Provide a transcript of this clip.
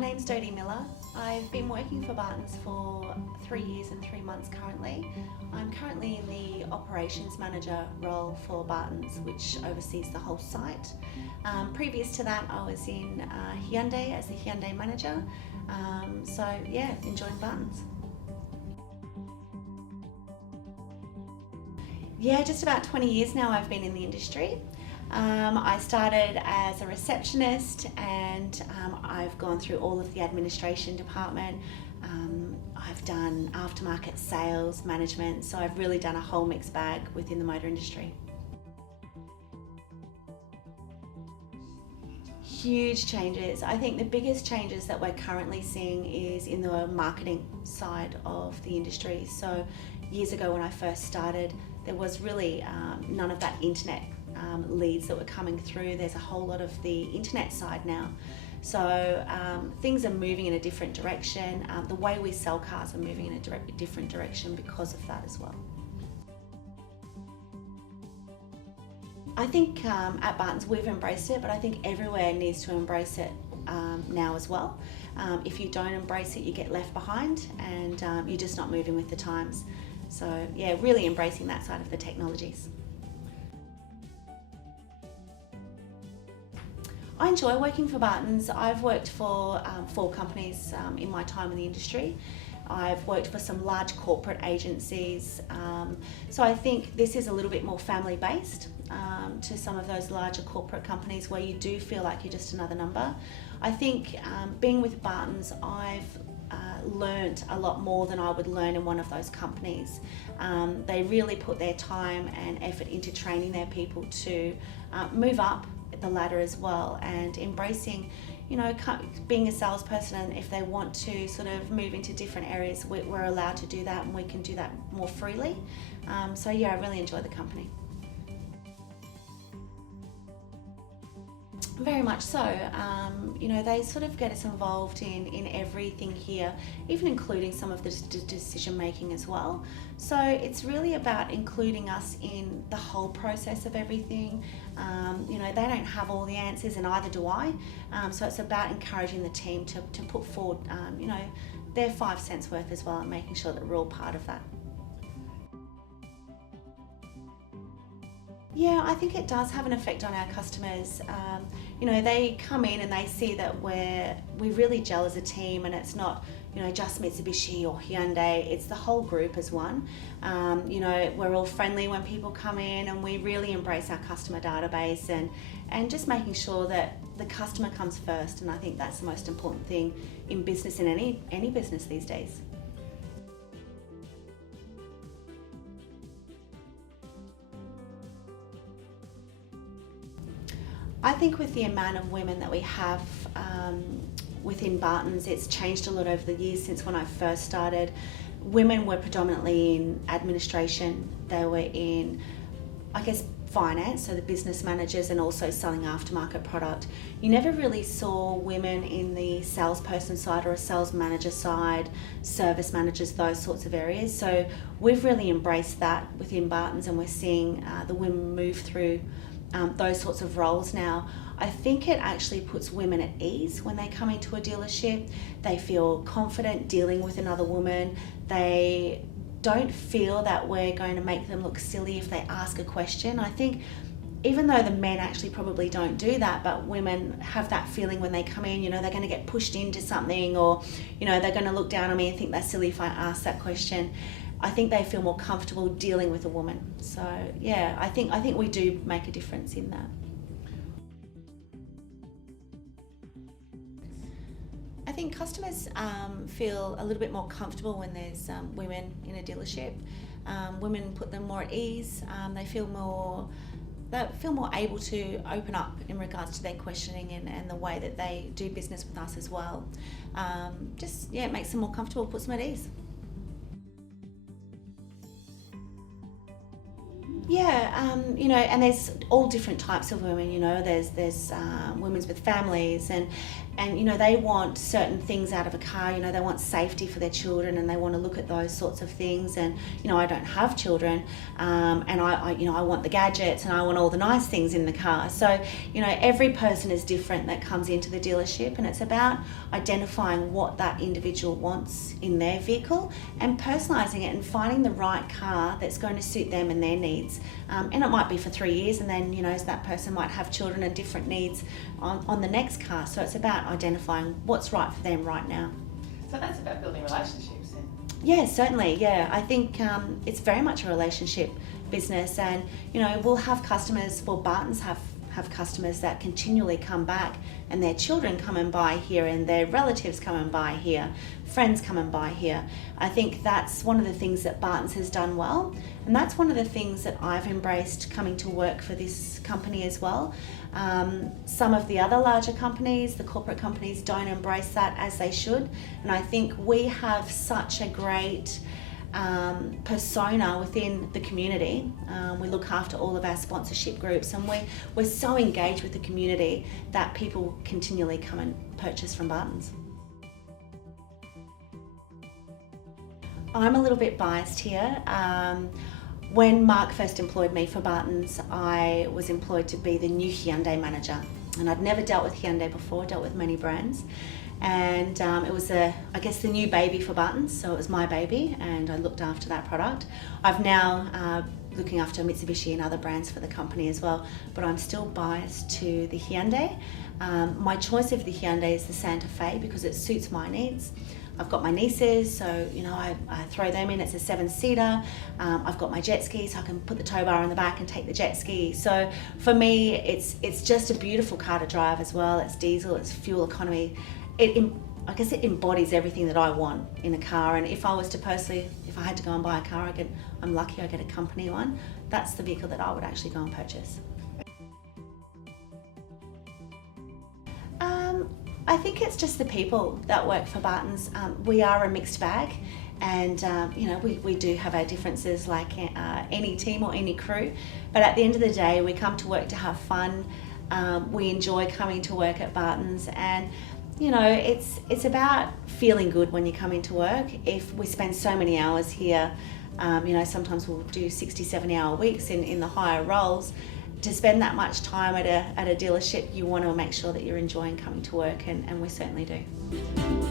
My name's Dodie Millar. I've been working for Bartons for 3 years and 3 months currently. I'm currently in the operations manager role for Bartons, which oversees the whole site. Previous to that, I was in Hyundai as the Hyundai manager. Enjoying Bartons. Yeah, just about 20 years now I've been in the industry. I started as a receptionist and I've gone through all of the administration department. I've done aftermarket sales, management, so I've really done a whole mixed bag within the motor industry. Huge changes. I think the biggest changes that we're currently seeing is in the marketing side of the industry. So years ago when I first started, there was really none of that internet leads that were coming through. There's a whole lot of the internet side now. So things are moving in a different direction. The way we sell cars are moving in a different direction because of that as well. I think at Bartons we've embraced it, but I think everywhere needs to embrace it now as well. If you don't embrace it, you get left behind and you're just not moving with the times. So yeah, really embracing that side of the technologies. I enjoy working for Bartons. I've worked for 4 companies in my time in the industry. I've worked for some large corporate agencies. So I think this is a little bit more family-based to some of those larger corporate companies where you do feel like you're just another number. I think being with Bartons, I've learned a lot more than I would learn in one of those companies. They really put their time and effort into training their people to move up the ladder as well, and embracing, you know, being a salesperson, and if they want to sort of move into different areas, we're allowed to do that and we can do that more freely. So yeah, I really enjoy the company. Very much so. You know, they sort of get us involved in everything here, even including some of the decision making as well. So it's really about including us in the whole process of everything. You know, they don't have all the answers, and neither do I. So it's about encouraging the team to put forward, you know, their 5 cents worth as well, and making sure that we're all part of that. Yeah, I think it does have an effect on our customers. You know, they come in and they see that we really gel as a team, and it's not, you know, just Mitsubishi or Hyundai, it's the whole group as one. You know, we're all friendly when people come in, and we really embrace our customer database and just making sure that the customer comes first, and I think that's the most important thing in business, in any business these days. I think with the amount of women that we have within Bartons, it's changed a lot over the years since when I first started. Women were predominantly in administration, they were in, I guess, finance, so the business managers, and also selling aftermarket product. You never really saw women in the salesperson side or a sales manager side, service managers, those sorts of areas. So we've really embraced that within Bartons, and we're seeing the women move through those sorts of roles now. I think it actually puts women at ease when they come into a dealership. They feel confident dealing with another woman. They don't feel that we're going to make them look silly if they ask a question. I think even though the men actually probably don't do that, but women have that feeling when they come in, you know, they're going to get pushed into something, or, you know, they're going to look down on me and think that's silly if I ask that question. I think they feel more comfortable dealing with a woman. So yeah, I think we do make a difference in that. I think customers feel a little bit more comfortable when there's women in a dealership. Women put them more at ease. They feel more able to open up in regards to their questioning and the way that they do business with us as well. It makes them more comfortable, puts them at ease. Yeah, you know, and there's all different types of women. You know, there's women with families, and you know, they want certain things out of a car. You know, they want safety for their children, and they want to look at those sorts of things. And you know, I don't have children, and I you know, I want the gadgets and I want all the nice things in the car. So you know, every person is different that comes into the dealership, and it's about identifying what that individual wants in their vehicle and personalising it and finding the right car that's going to suit them and their needs. And it might be for 3 years, and then you know, that person might have children and different needs on the next car. So it's about identifying what's right for them right now. So that's about building relationships then? Yeah, certainly. Yeah, I think it's very much a relationship business, and you know, we'll have customers. Well, Bartons have customers that continually come back, and their children come and buy here, and their relatives come and buy here, friends come and buy here. I think that's one of the things that Bartons has done well, and that's one of the things that I've embraced coming to work for this company as well. Some of the other larger companies, the corporate companies, don't embrace that as they should, and I think we have such a great persona within the community. We look after all of our sponsorship groups, and we're so engaged with the community that people continually come and purchase from Bartons. I'm a little bit biased here. When Mark first employed me for Bartons, I was employed to be the new Hyundai manager, and I'd never dealt with Hyundai before, dealt with many brands. And it was I guess the new baby for Bartons, so it was my baby, and I looked after that product. I've now looking after Mitsubishi and other brands for the company as well, but I'm still biased to the Hyundai. My choice of the Hyundai is the Santa Fe because it suits my needs. I've got my nieces, so you know, I throw them in. It's a 7-seater. I've got my jet ski, so I can put the tow bar on the back and take the jet ski. So for me, it's just a beautiful car to drive as well. It's diesel, it's fuel economy. I guess it embodies everything that I want in a car. And if I was to personally, if I had to go and buy a car, I'm lucky I get a company one. That's the vehicle that I would actually go and purchase. I think it's just the people that work for Bartons. We are a mixed bag, and you know, we do have our differences like any team or any crew, but at the end of the day, we come to work to have fun. We enjoy coming to work at Bartons, and you know, it's about feeling good when you come into work. If we spend so many hours here, you know, sometimes we'll do 60, 70-hour weeks in the higher roles. To spend that much time at a dealership, you want to make sure that you're enjoying coming to work, and we certainly do.